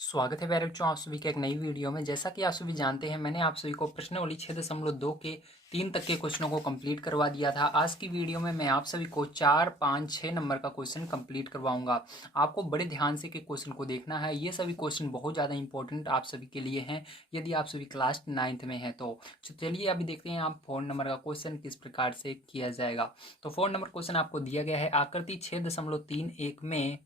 स्वागत है प्यारे बच्चों, आप सभी के एक नई वीडियो में। जैसा कि आप सभी जानते हैं, मैंने आप सभी को प्रश्नावली 6.2 के 3 तक के क्वेश्चनों को कंप्लीट करवा दिया था। आज की वीडियो में मैं आप सभी को 4, 5, 6 नंबर का क्वेश्चन कंप्लीट करवाऊंगा। आपको बड़े ध्यान से के क्वेश्चन को देखना है। ये सभी क्वेश्चन बहुत ज़्यादा इंपॉर्टेंट आप सभी के लिए हैं, यदि आप सभी क्लास 9th में हैं तो। चलिए अभी देखते हैं आप 4 नंबर का क्वेश्चन किस प्रकार से किया जाएगा। तो 4 नंबर क्वेश्चन आपको दिया गया है। आकृति 6.31 में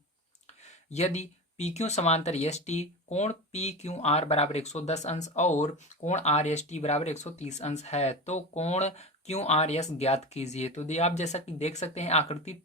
यदि पी क्यू समांतर एस टी, कोण पी क्यू आर बराबर 110 अंश और कोण आर एस टी बराबर 130 अंश है तो कोण क्यू आर एस ज्ञात कीजिए। तो आप जैसा कि देख सकते हैं, आकृति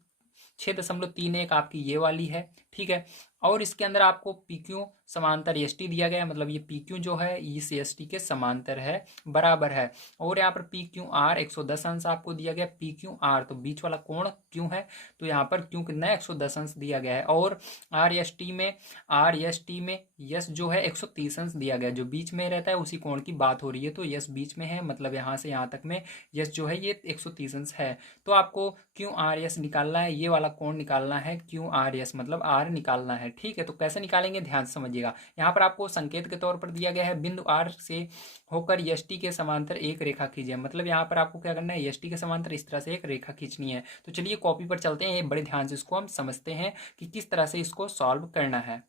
6.31 आपकी ये वाली है, ठीक है। और इसके अंदर आपको पी क्यू समांतर एस टी दिया गया है, मतलब ये पी क्यू जो है इस एस टी के समांतर है, बराबर है। और यहाँ पर पी क्यू आर 110 अंश आपको दिया गया। पी क्यू आर तो बीच वाला कोण क्यों है, तो यहाँ पर क्यों कितना है 110 अंश दिया गया है। और आर एस टी में यस जो है 130 अंश दिया गया है। जो बीच में रहता है उसी कोण की बात हो रही है, तो यस बीच में है, मतलब यहाँ से यहाँ तक में यस जो है ये 130 अंश है। तो आपको क्यू आर एस निकालना है, ये वाला कोण निकालना है, क्यू आर एस मतलब आर निकालना है, ठीक है। तो कैसे निकालेंगे ध्यान से समझिएगा। यहाँ पर आपको संकेत के तौर पर दिया गया है, बिंदु आर से होकर एस टी के समांतर एक रेखा खींचिए। मतलब यहाँ पर आपको क्या करना है, एस टी के समांतर इस तरह से एक रेखा खींचनी है। तो चलिए कॉपी पर चलते हैं, ये बड़े ध्यान से इसको हम समझते हैं कि किस तरह से इसको सॉल्व करना है।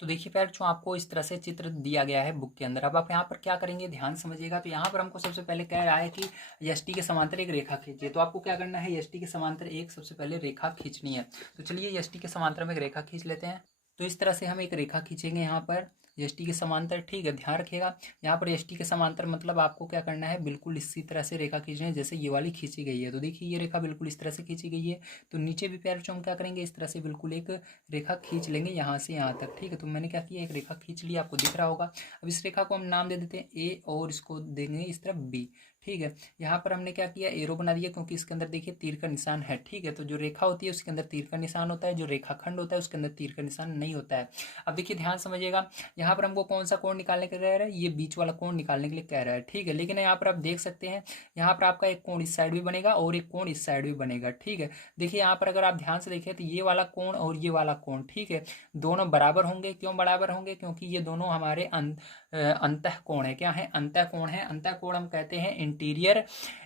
तो देखिए प्यार, जो आपको इस तरह से चित्र दिया गया है बुक के अंदर, अब आप यहाँ पर क्या करेंगे ध्यान समझिएगा। तो यहाँ पर हमको सबसे पहले कह रहा है कि एस टी के समांतर एक रेखा खींचिए। तो आपको क्या करना है, एस टी के समांतर एक सबसे पहले रेखा खींचनी है। तो चलिए एस टी के समांतर में एक रेखा खींच लेते हैं। तो इस तरह से हम एक रेखा खींचेंगे यहाँ पर एस टी के समांतर, ठीक है। ध्यान रखिएगा, यहाँ पर एस टी के समांतर मतलब आपको क्या करना है, बिल्कुल इसी तरह से रेखा खींचनी है जैसे ये वाली खींची गई है। तो देखिए ये रेखा बिल्कुल इस तरह से खींची गई है। तो नीचे भी प्यार, जो हम क्या करेंगे, इस तरह से बिल्कुल एक रेखा खींच लेंगे यहाँ से यहाँ तक, ठीक है। तो मैंने क्या किया, एक रेखा खींच लिया, आपको दिख रहा होगा। अब इस रेखा को हम नाम दे देते हैं ए और इसको देंगे इस तरफ बी, ठीक है। यहाँ पर हमने क्या किया, एरो बना दिया, क्योंकि इसके अंदर देखिए तीर का निशान है, ठीक है। तो जो रेखा होती है उसके अंदर तीर का निशान होता है, जो रेखाखंड होता है उसके अंदर तीर का निशान नहीं होता है। अब देखिए ध्यान समझिएगा, यहाँ पर हमको कौन सा कोण निकालने के लिए कह रहा है, ये बीच वाला कोण निकालने के लिए कह रहा है, ठीक है। लेकिन यहाँ पर आप देख सकते हैं, यहाँ पर आपका एक कोण इस साइड भी बनेगा और एक कोण इस साइड भी बनेगा, ठीक है। देखिए यहाँ पर अगर आप ध्यान से देखें तो ये वाला कोण और ये वाला कोण, ठीक है, दोनों बराबर होंगे। क्यों बराबर होंगे, क्योंकि ये दोनों हमारे अंतः कोण है। क्या है, अंतः कोण है। अंतः कोण हम कहते हैं इंटीरियर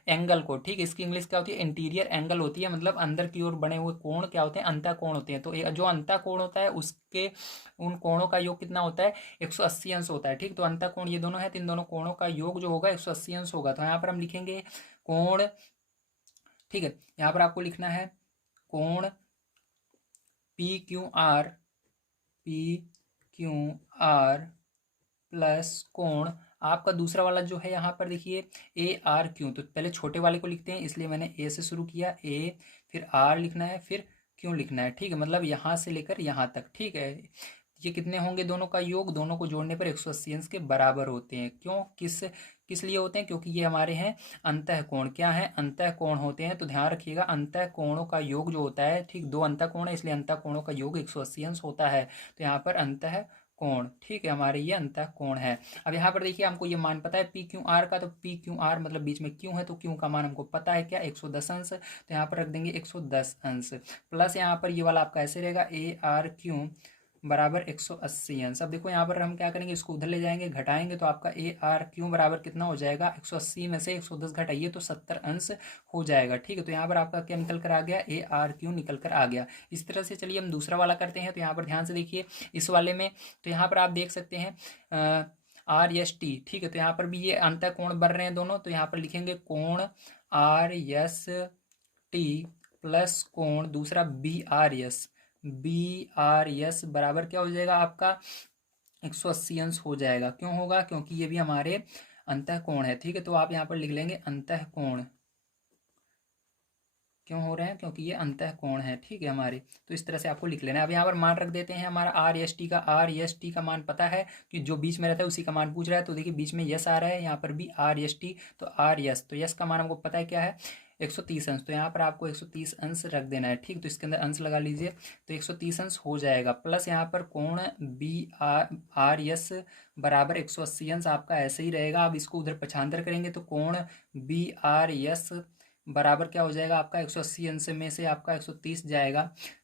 एंगल को, ठीक है। इसकी इंग्लिश क्या होती है, इंटीरियर एंगल होती है, मतलब अंदर की ओर बने हुए कोण क्या होते हैं, अंतः कोण होते हैं। तो जो अंतः कोण होता है उसके उन कोणों का योग कितना होता है, 180 अंश होता है, ठीक। तो अंतः कोण ये दोनों है, तो इन दोनों कोणों का योग जो होगा 180 अंश होगा। तो यहाँ पर हम लिखेंगे कोण, ठीक है। यहाँ पर आपको लिखना है कोण P Q R, P Q R plus कोण आपका दूसरा वाला जो है, यहाँ पर देखिए ए आर क्यू। तो पहले छोटे वाले को लिखते हैं, इसलिए मैंने ए से शुरू किया, ए फिर आर लिखना है, फिर क्यों लिखना है, ठीक है। मतलब यहाँ से लेकर यहाँ तक, ठीक है। ये कितने होंगे, दोनों का योग, दोनों को जोड़ने पर 180 अंश के बराबर होते हैं। क्यों, किस किस लिए होते हैं, क्योंकि ये हमारे हैं अंतः कोण। क्या है, अंतः कोण होते हैं। तो ध्यान रखिएगा, अंतः कोणों का योग जो होता है, ठीक, दो अंतः कोण है इसलिए अंतः कोणों का योग 180 अंश होता है। तो यहाँ पर अंतः कोण, ठीक है, हमारे ये अंतः कोण है। अब यहाँ पर देखिए हमको ये मान पता है पी क्यू आर का। तो पी क्यू आर मतलब बीच में क्यों है, तो क्यों का मान हमको पता है क्या, 110 अंश। तो यहाँ पर रख देंगे 110 अंश, प्लस यहाँ पर ये वाला आपका ऐसे रहेगा ए आर क्यू बराबर 180 अंश। अब देखो यहाँ पर हम क्या करेंगे, इसको उधर ले जाएंगे, घटाएंगे, तो आपका ए आर क्यू बराबर कितना हो जाएगा, 180 में से 110 घटाइए तो 70 अंश हो जाएगा, ठीक है। तो यहाँ पर आपका क्या निकल कर आ गया, ए आर क्यू निकल कर आ गया। इस तरह से चलिए हम दूसरा वाला करते हैं। तो यहाँ पर ध्यान से देखिए इस वाले में, तो यहाँ पर आप देख सकते हैं आर एस टी, ठीक है। तो यहाँ पर भी ये अंतः कोण बन रहे हैं दोनों। तो यहाँ पर लिखेंगे कोण आर एस टी प्लस कोण दूसरा B R S, B R S बराबर क्या हो जाएगा आपका 180 अंश हो जाएगा। क्यों होगा, क्योंकि ये भी हमारे अंतः कोण है, ठीक है। तो आप यहाँ पर लिख लेंगे अंतः कोण। क्यों हो रहे हैं, क्योंकि ये अंतः कोण है, ठीक है हमारे। तो इस तरह से आपको लिख लेना है। अब यहाँ पर मान रख देते हैं हमारा आर एस टी का। आर एस टी का मान पता है कि जो बीच में रहता है उसी का मान पूछ रहा है। तो देखिए बीच में यस आ रहा है, यहाँ पर भी आर एस टी। तो आर यस, तो यस का मान हमको पता है क्या है, 130 अंश। तो यहाँ पर आपको 130 अंश रख देना है, ठीक। तो इसके अंदर अंश लगा लीजिए, तो 130 अंश हो जाएगा। प्लस यहाँ पर कोण बी आर आर यस बराबर 180 अंश आपका ऐसे ही रहेगा। अब इसको उधर पक्षांतर करेंगे तो कोण बी आर यस बराबर क्या हो जाएगा आपका 180 अंश में से आपका 130 जाएगा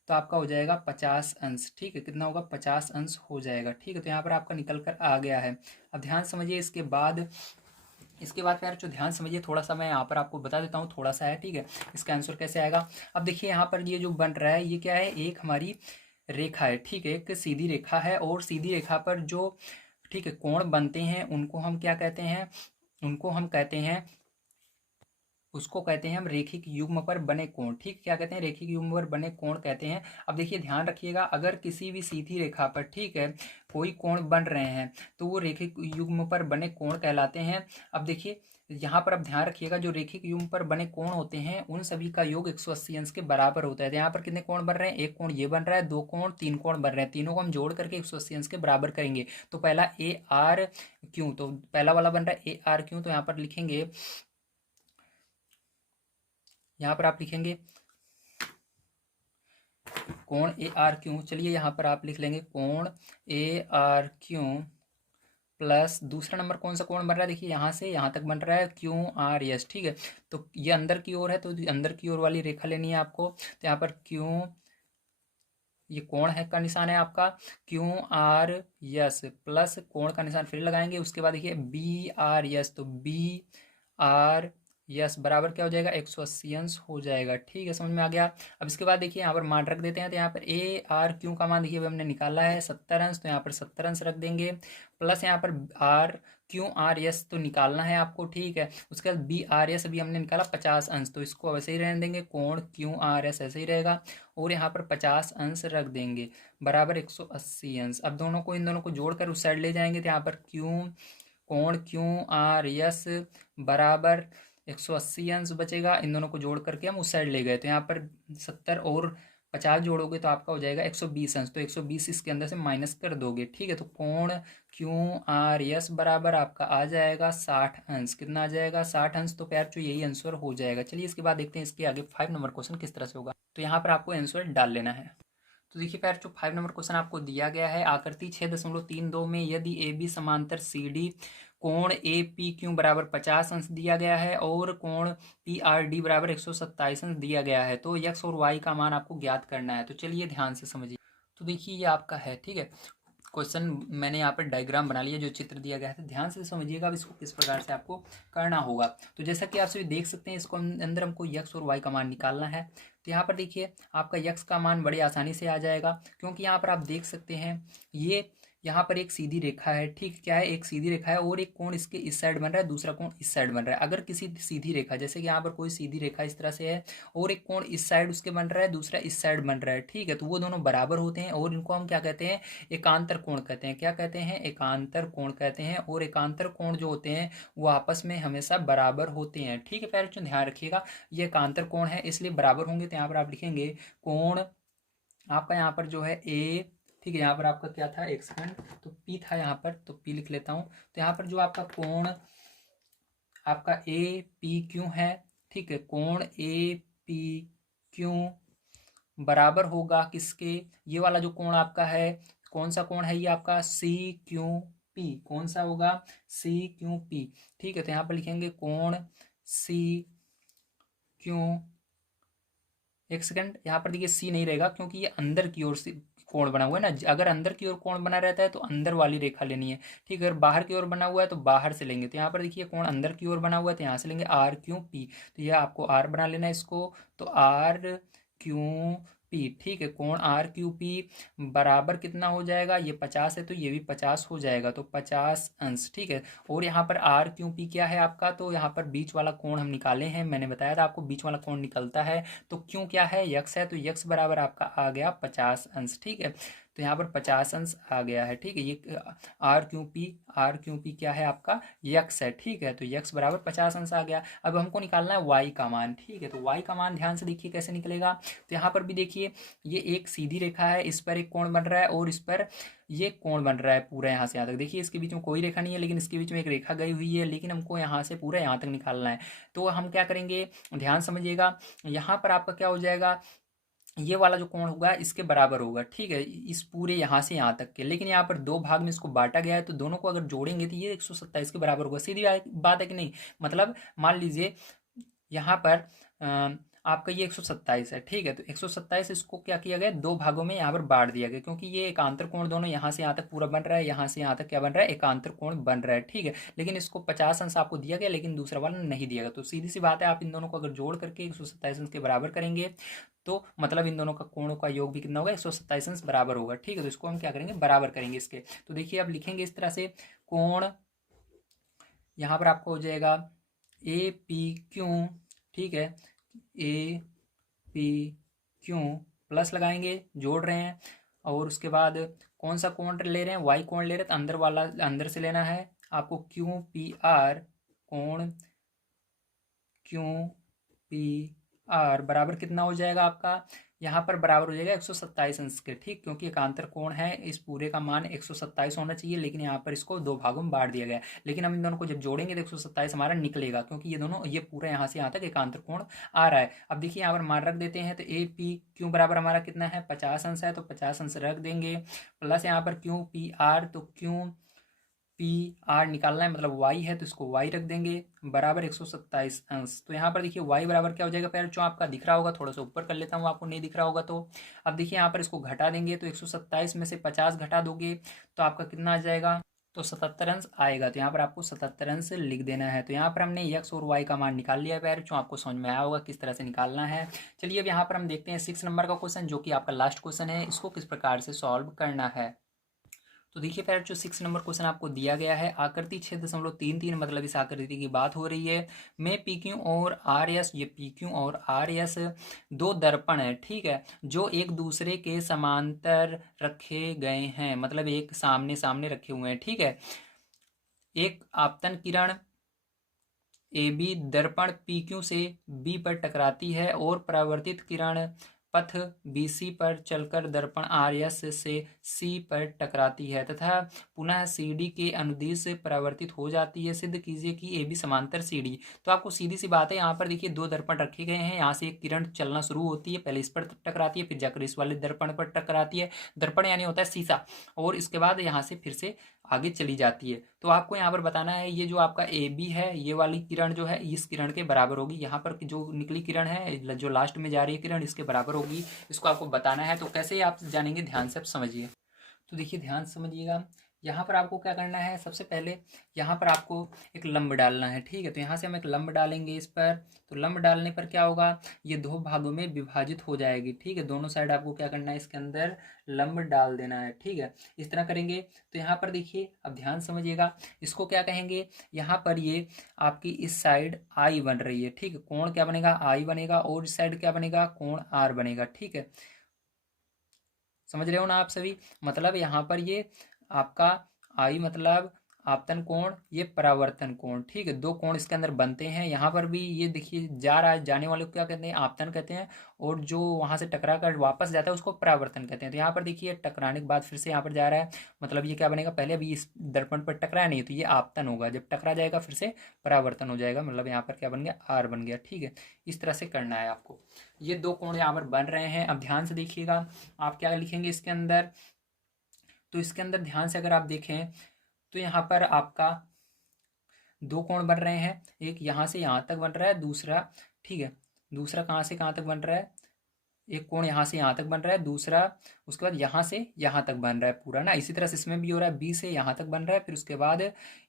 तो आपका हो जाएगा 50 अंश। ठीक है, कितना होगा 50 अंश हो जाएगा। ठीक है, तो यहाँ पर आपका निकल कर आ गया है। अब ध्यान समझिए इसके बाद यार जो ध्यान समझिए थोड़ा सा, मैं यहाँ पर आपको बता देता हूँ, थोड़ा सा है। ठीक है, इसका आंसर कैसे आएगा। अब देखिए यहाँ पर ये जो बन रहा है ये क्या है, एक हमारी रेखा है। ठीक है, एक सीधी रेखा है और सीधी रेखा पर जो ठीक है कोण बनते हैं उनको हम क्या कहते हैं, उनको हम कहते हैं, उसको कहते हैं हम रेखिक युग्म पर बने कोण। ठीक, क्या कहते हैं, रेखिक युग्म पर बने कोण कहते हैं। अब देखिए ध्यान रखिएगा, अगर किसी भी सीधी रेखा पर ठीक है कोई कोण बन रहे हैं तो वो रेखिक युग्म पर बने कोण कहलाते हैं। अब देखिए यहाँ पर अब ध्यान रखिएगा, जो रेखिक युग्म पर बने कोण होते हैं उन सभी का योग 180 अंश के बराबर होता है। तो यहाँ पर कितने कोण बन रहे हैं, एक कोण ये बन रहा है, दो कोण, तीन कोण बन रहे हैं, तीनों को हम जोड़ करके 180 अंश के बराबर करेंगे। तो पहला ए आर क्यों, तो पहला वाला बन रहा है ए आर क्यों, तो यहाँ पर लिखेंगे, यहाँ पर आप लिखेंगे कोण ए आर क्यों। चलिए यहाँ पर आप लिख लेंगे कोण ए आर क्यों प्लस दूसरा नंबर कौन सा कोण बन रहा है, देखिए यहाँ से यहाँ तक बन रहा है क्यू आर एस। ठीक है, तो ये अंदर की ओर है तो अंदर की ओर वाली रेखा लेनी है आपको। तो यहाँ पर क्यू, ये कोण है का निशान है आपका क्यू आर यस प्लस कोण का निशान फिर लगाएंगे। उसके बाद देखिए बी आर यस, तो बी आर यस बराबर क्या हो जाएगा 180 अंश हो जाएगा। ठीक है, समझ में आ गया। अब इसके बाद देखिए यहाँ पर मान रख देते हैं। तो यहाँ पर ए आर क्यू का मान देखिए हमने निकाला है 70 अंश, तो यहाँ पर 70 अंश रख देंगे प्लस यहाँ पर आर क्यू आर एस तो निकालना है आपको। ठीक है, उसके बाद बी आर एस अभी हमने निकाला 50 अंश, तो इसको वैसे ही रहने देंगे, कोण क्यू आर एस ऐसे ही रहेगा और यहाँ पर 50 अंश रख देंगे बराबर 180 अंश। अब दोनों को इन दोनों को जोड़कर उस साइड ले जाएंगे। तो यहाँ पर कोण क्यू आर एस बराबर 180 अंश बचेगा, इन दोनों को जोड़ करके हम उस साइड ले गए। तो यहाँ पर 70 और 50 जोड़ोगे तो आपका हो जाएगा 120 अंश, तो 120 इसके अंदर से माइनस कर दोगे। ठीक है, तो कोण क्यू आर एस बराबर आपका आ जाएगा 60 अंश। कितना आ जाएगा 60 अंश, तो प्यार जो यही आंसर हो जाएगा। चलिए इसके बाद देखते हैं इसके आगे 5 नंबर क्वेश्चन किस तरह से होगा। तो यहाँ पर आपको आंसर डाल लेना है। तो देखिए प्यार जो 5 नंबर क्वेश्चन आपको दिया गया है, आकृति 6.32 में यदि ए बी समांतर सी डी, कोण ए पी क्यू बराबर 50 अंश दिया गया है और कोण पी आर डी बराबर 127 अंश दिया गया है, तो यक्स और वाई का मान आपको ज्ञात करना है। तो चलिए ध्यान से समझिए। तो देखिए ये आपका है, ठीक है, क्वेश्चन मैंने यहाँ पर डायग्राम बना लिया जो चित्र दिया गया है। ध्यान से समझिएगा अब इसको किस प्रकार से आपको करना होगा। तो जैसा कि आप सभी देख सकते हैं, इसको अंदर हमको यक्स और वाई का मान निकालना है। तो यहाँ पर देखिए आपका यक्स का मान बड़ी आसानी से आ जाएगा, क्योंकि यहाँ पर आप देख सकते हैं ये यहाँ पर एक सीधी रेखा है। ठीक, क्या है, एक सीधी रेखा है और एक कोण इसके इस साइड बन रहा है, दूसरा कोण इस साइड बन रहा है। अगर किसी सीधी रेखा, जैसे कि यहाँ पर कोई सीधी रेखा इस तरह से है और एक कोण इस साइड उसके बन रहा है, दूसरा इस साइड बन रहा है, ठीक है, तो वो दोनों बराबर होते हैं और इनको हम क्या कहते हैं, एकांतर कोण कहते हैं। क्या कहते हैं, एकांतर कोण कहते हैं। और एकांतर कोण जो होते हैं वो आपस में हमेशा बराबर होते हैं। ठीक है प्यारे, ध्यान रखिएगा, ये एकांतर कोण है इसलिए बराबर होंगे। तो यहाँ पर आप लिखेंगे कोण आपका यहाँ पर जो है ए, ठीक है, यहाँ पर आपका क्या था, एक सेकंड, तो पी था यहाँ पर, तो पी लिख लेता हूँ। तो यहाँ पर जो आपका कोण आपका ए पी क्यू है, ठीक है, कोण ए पी क्यू बराबर होगा किसके, ये वाला जो कोण आपका है, कौन सा कोण है ये आपका सी क्यू पी, कौन सा होगा सी क्यू पी। ठीक है, तो यहाँ पर लिखेंगे कोण सी क्यू, एक सेकंड, यहाँ पर देखिए सी नहीं रहेगा क्योंकि ये अंदर की ओर से कोण बना हुआ है ना। अगर अंदर की ओर कोण बना रहता है तो अंदर वाली रेखा लेनी है, ठीक है, अगर बाहर की ओर बना हुआ है तो बाहर से लेंगे। तो यहाँ पर देखिए कोण अंदर की ओर बना हुआ है तो यहाँ से लेंगे आर क्यू पी, तो यह आपको आर बना लेना है इसको, तो आर क्यू पी, ठीक है, कोण आर क्यू पी बराबर कितना हो जाएगा, ये 50 है तो ये भी 50 हो जाएगा, तो 50 अंश। ठीक है, और यहाँ पर आर क्यू पी क्या है आपका, तो यहाँ पर बीच वाला कोण हम निकाले हैं, मैंने बताया था आपको बीच वाला कोण निकलता है। तो क्यों क्या है, यक्स है, तो यक्स बराबर आपका आ गया 50 अंश। ठीक है, तो यहाँ पर 50 अंश आ गया है। ठीक है, ये आर क्यू पी क्या है आपका यक्स है। ठीक है, तो यक्स बराबर 50 अंश आ गया। अब हमको निकालना है वाई का मान। ठीक है, तो वाई का मान ध्यान से देखिए कैसे निकलेगा। तो यहाँ पर भी देखिए ये एक सीधी रेखा है, इस पर एक कोण बन रहा है और इस पर ये कोण बन रहा है पूरा यहाँ से यहाँ तक। देखिए इसके बीच में कोई रेखा नहीं है, लेकिन इसके बीच में एक रेखा गई हुई है, लेकिन हमको यहाँ से पूरा यहाँ तक निकालना है। तो हम क्या करेंगे, ध्यान समझिएगा, यहाँ पर आपका क्या हो जाएगा, ये वाला जो कोण होगा इसके बराबर होगा। ठीक है, इस पूरे यहाँ से यहाँ तक के, लेकिन यहाँ पर दो भाग में इसको बांटा गया है, तो दोनों को अगर जोड़ेंगे तो ये 127 के बराबर होगा। सीधी बात है कि नहीं, मतलब मान लीजिए यहाँ पर आपका ये 127 है, ठीक है। तो 127 इसको क्या किया गया, दो भागों में यहाँ पर बांट दिया गया, क्योंकि ये एकांतर कोण दोनों यहाँ से यहाँ तक पूरा बन रहा है, यहाँ से यहाँ तक क्या बन रहा है, एकांतर कोण बन रहा है, ठीक है। लेकिन इसको 50 अंश आपको दिया गया, लेकिन दूसरा वाला नहीं दिया गया। तो सीधी सी बात है, आप इन दोनों को अगर जोड़ करके 127 अंश के बराबर करेंगे तो मतलब इन दोनों का कोणों का योग भी कितना होगा, 127 अंश बराबर होगा, ठीक है। तो इसको हम क्या करेंगे, बराबर करेंगे इसके। तो देखिए अब लिखेंगे इस तरह से, कोण यहाँ पर आपको हो जाएगा ए पी क्यू, ठीक है, ए पी क्यू प्लस लगाएंगे, जोड़ रहे हैं, और उसके बाद कौन सा कोण ले रहे हैं, वाई कोण ले रहे हैं, तो अंदर वाला अंदर से लेना है आपको, क्यू पी आर, कोण क्यू पी आर बराबर कितना हो जाएगा आपका, यहाँ पर बराबर हो जाएगा 127 अंश के, ठीक, क्योंकि एकांतर कोण है, इस पूरे का मान 127 होना चाहिए, लेकिन यहाँ पर इसको दो भागों में बांट दिया गया है। लेकिन हम इन दोनों को जब जोड़ेंगे तो 127 हमारा निकलेगा, क्योंकि ये दोनों, ये पूरा यहाँ से यहाँ तक एकांतर कोण आ रहा है। अब देखिए यहाँ पर मान रख देते हैं, तो ए पी क्यू बराबर हमारा कितना है, 50 अंश है, तो 50 अंश रख देंगे, प्लस यहाँ पर क्यू पी आर, तो क्यू पी आर निकालना है, मतलब वाई है, तो इसको वाई रख देंगे, बराबर 127 अंश। तो यहाँ पर देखिए वाई बराबर क्या हो जाएगा, पहले जो आपका दिख रहा होगा, थोड़ा सा ऊपर कर लेता हूँ, आपको नहीं दिख रहा होगा तो। अब देखिए यहाँ पर इसको घटा देंगे, तो 127 में से 50 घटा दोगे तो आपका कितना आ जाएगा, तो 77 अंश आएगा। तो यहाँ पर आपको 77 अंश लिख देना है। तो यहाँ पर हमने एक्स और वाई का मान निकाल लिया है पैर, जो आपको समझ में आया होगा किस तरह से निकालना है। चलिए अब यहाँ पर हम देखते हैं 6 नंबर का क्वेश्चन, जो कि आपका लास्ट क्वेश्चन है, इसको किस प्रकार से सॉल्व करना है। तो देखिए पहले जो 6 नंबर क्वेश्चन आपको दिया गया है, आकृति 6.33, मतलब इस आकृति की बात हो रही है, में पी क्यू और आर एस, ये पी क्यू और आर एस दो दर्पण है, ठीक है, जो एक दूसरे के समांतर रखे गए हैं, मतलब एक सामने सामने रखे हुए हैं, ठीक है। एक आपतन किरण ए बी दर्पण पी क्यू से बी पर टकराती है, और परावर्तित किरण पथ BC पर चलकर दर्पण RS से C पर टकराती है, तथा पुनः CD के अनुदिश परावर्तित हो जाती है। सिद्ध कीजिए कि AB समांतर CD। तो आपको सीधी सी बात है, यहाँ पर देखिए दो दर्पण रखे गए हैं, यहाँ से एक किरण चलना शुरू होती है, पहले इस पर टकराती है, फिर जाकर इस वाले दर्पण पर टकराती है। दर्पण यानी होता है शीशा, और इसके बाद यहाँ से फिर से आगे चली जाती है। तो आपको यहाँ पर बताना है, ये जो आपका ए बी है, ये वाली किरण जो है इस किरण के बराबर होगी, यहाँ पर जो निकली किरण है जो लास्ट में जा रही है किरण, इसके बराबर होगी, इसको आपको बताना है। तो कैसे आप जानेंगे, ध्यान से आप समझिए। तो देखिए ध्यान से समझिएगा, यहाँ पर आपको क्या करना है, सबसे पहले यहाँ पर आपको एक लंब डालना है, ठीक है। तो यहाँ से हम एक लंब डालेंगे इस पर, तो लंब डालने पर क्या होगा, ये दो भागों में विभाजित हो जाएगी, ठीक है। दोनों साइड आपको क्या करना है, इसके अंदर लंब डाल देना है, ठीक है। इस तरह करेंगे तो यहाँ पर देखिए, अब ध्यान समझिएगा, इसको क्या कहेंगे, यहाँ पर ये आपकी इस साइड आई बन रही है, ठीक है, कोण क्या बनेगा, आई बनेगा, और इस साइड क्या बनेगा, कोण आर बनेगा, ठीक है। समझ रहे हो ना आप सभी, मतलब यहाँ पर ये आपका आई मतलब आपतन कोण, ये परावर्तन कोण, ठीक है, दो कोण इसके अंदर बनते हैं। यहाँ पर भी ये देखिए जा रहा है, जाने वाले को क्या कहते हैं, आपतन कहते हैं, और जो वहाँ से टकरा कर वापस जाता है उसको परावर्तन कहते हैं। तो यहाँ पर देखिए टकराने के बाद फिर से यहाँ पर जा रहा है, मतलब ये क्या बनेगा, पहले अभी इस दर्पण पर टकराया नहीं, तो ये आपतन होगा, जब टकरा जाएगा फिर से परावर्तन हो जाएगा, मतलब यहाँ पर क्या बन गया, आर बन गया, ठीक है। इस तरह से करना है आपको। ये दो कोण यहाँ पर बन रहे हैं। अब ध्यान से देखिएगा, आप क्या लिखेंगे इसके अंदर, तो इसके अंदर ध्यान से अगर आप देखें तो यहाँ पर आपका दो कोण बन रहे हैं, एक यहाँ से यहाँ तक बन रहा है, दूसरा, ठीक है, दूसरा कहाँ से कहाँ तक बन रहा है, एक कोण यहाँ से यहाँ तक बन रहा है, दूसरा उसके बाद यहाँ से यहाँ तक बन रहा है पूरा ना। इसी तरह से इसमें भी हो रहा है, बी से यहाँ तक बन रहा है, फिर उसके बाद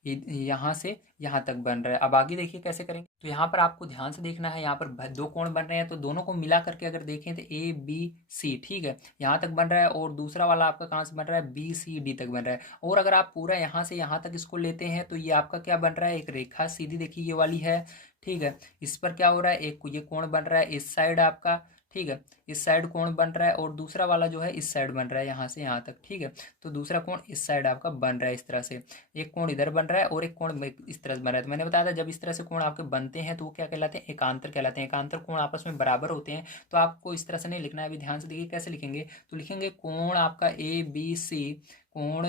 यहाँ से यहाँ तक बन रहा है। अब आगे देखिए कैसे करेंगे, तो यहाँ पर आपको ध्यान से देखना है, यहाँ पर दो कोण बन रहे हैं, तो दोनों को मिला करके अगर देखें तो ABC, ठीक है, यहाँ तक बन रहा है, और दूसरा वाला आपका कहाँ से बन रहा है, BCD तक बन रहा है। और अगर आप पूरा यहाँ से यहाँ तक इसको लेते हैं तो ये आपका क्या बन रहा है, एक रेखा सीधी, देखिए ये वाली है, ठीक है। इस पर क्या हो रहा है, एक ये कोण बन रहा है इस साइड आपका, ठीक है, इस साइड कोण बन रहा है, और दूसरा वाला जो है इस साइड बन रहा है, यहाँ से यहाँ तक, ठीक है। तो दूसरा कोण इस साइड आपका बन रहा है इस तरह से, एक कोण इधर बन रहा है और एक कोण इस तरह से बन रहा है। तो मैंने बताया था जब इस तरह से कोण आपके बनते हैं तो वो क्या कहलाते हैं, एकांतर कहलाते हैं। एकांतर कोण आपस में बराबर होते हैं, तो आपको इस तरह से नहीं लिखना है। अभी ध्यान से देखिए कैसे लिखेंगे, तो लिखेंगे कोण आपका ABC, कोण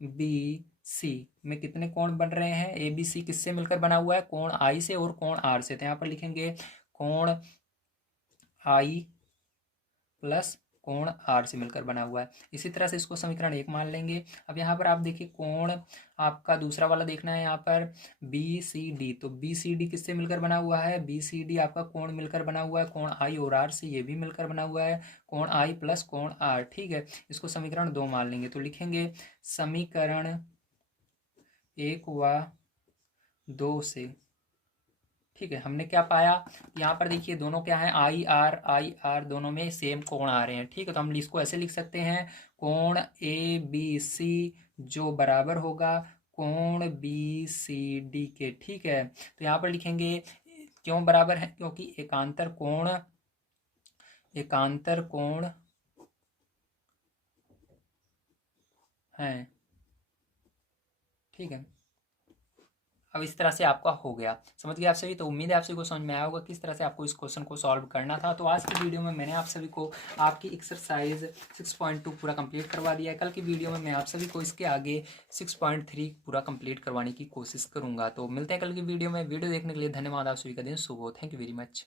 ABC में कितने कोण बन रहे हैं, ABC किससे मिलकर बना हुआ है, कोण I से और कोण R से। तो यहाँ पर लिखेंगे कोण I प्लस कोण आर से मिलकर बना हुआ है। इसी तरह से इसको समीकरण 1 मान लेंगे। अब यहाँ पर आप देखिए कोण आपका दूसरा वाला देखना है यहाँ पर बी सी डी, तो बी सी डी किससे मिलकर बना हुआ है, बी सी डी आपका कोण मिलकर बना हुआ है, कोण आई और आर से ये भी मिलकर बना हुआ है, कोण आई प्लस कोण आर। ठीक है, इसको समीकरण 2 मान लेंगे, तो लिखेंगे समीकरण 1 व 2 से। ठीक है, हमने क्या पाया, यहाँ पर देखिए दोनों क्या है, आई आर दोनों में सेम कोण आ रहे हैं। ठीक है, तो हम इसको ऐसे लिख सकते हैं कोण ए बी सी जो बराबर होगा कोण बी सी डी के। ठीक है, तो यहाँ पर लिखेंगे क्यों बराबर है, क्योंकि एकांतर कोण है। ठीक है, अब इस तरह से आपका हो गया, समझ गए आप सभी। तो उम्मीद है आप सभी को समझ में आया होगा किस तरह से आपको इस क्वेश्चन को सॉल्व करना था। तो आज की वीडियो में मैंने आप सभी को आपकी एक्सरसाइज 6.2 पूरा कंप्लीट करवा दिया है। कल की वीडियो में मैं आप सभी को इसके आगे 6.3 पूरा कंप्लीट करवाने की कोशिश करूंगा। तो मिलते हैं कल की वीडियो में। वीडियो देखने के लिए धन्यवाद। आप सभी का दिन शुभ हो। Thank you very much.